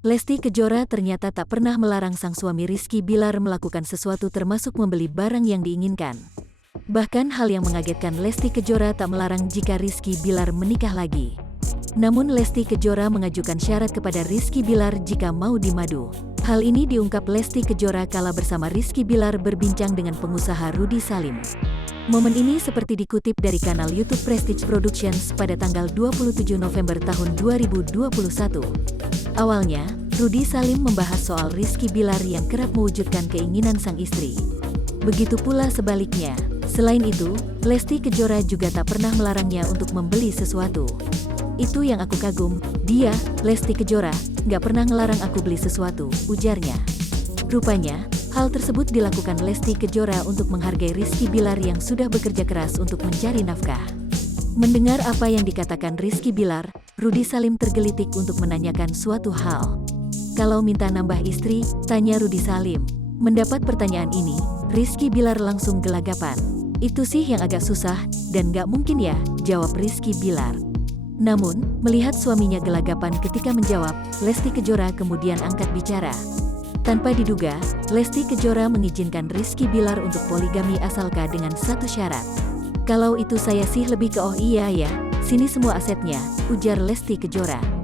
Lesti Kejora ternyata tak pernah melarang sang suami Rizky Bilar melakukan sesuatu termasuk membeli barang yang diinginkan. Bahkan hal yang mengagetkan, Lesti Kejora tak melarang jika Rizky Bilar menikah lagi. Namun Lesti Kejora mengajukan syarat kepada Rizky Bilar jika mau dimadu. Hal ini diungkap Lesti Kejora kala bersama Rizky Bilar berbincang dengan pengusaha Rudy Salim. Momen ini seperti dikutip dari kanal YouTube Prestige Productions pada tanggal 27 November tahun 2021. Awalnya, Rudy Salim membahas soal Rizky Bilar yang kerap mewujudkan keinginan sang istri. Begitu pula sebaliknya. Selain itu, Lesti Kejora juga tak pernah melarangnya untuk membeli sesuatu. Itu yang aku kagum, dia, Lesti Kejora, nggak pernah ngelarang aku beli sesuatu, ujarnya. Rupanya, hal tersebut dilakukan Lesti Kejora untuk menghargai Rizky Bilar yang sudah bekerja keras untuk mencari nafkah. Mendengar apa yang dikatakan Rizky Bilar, Rudy Salim tergelitik untuk menanyakan suatu hal. Kalau minta nambah istri, tanya Rudy Salim. Mendapat pertanyaan ini, Rizky Bilar langsung gelagapan. Itu sih yang agak susah, dan gak mungkin ya, jawab Rizky Bilar. Namun, melihat suaminya gelagapan ketika menjawab, Lesti Kejora kemudian angkat bicara. Tanpa diduga, Lesti Kejora mengizinkan Rizky Bilar untuk poligami asalkan dengan satu syarat. Kalau itu saya sih lebih ke oh iya ya, sini semua asetnya, ujar Lesti Kejora.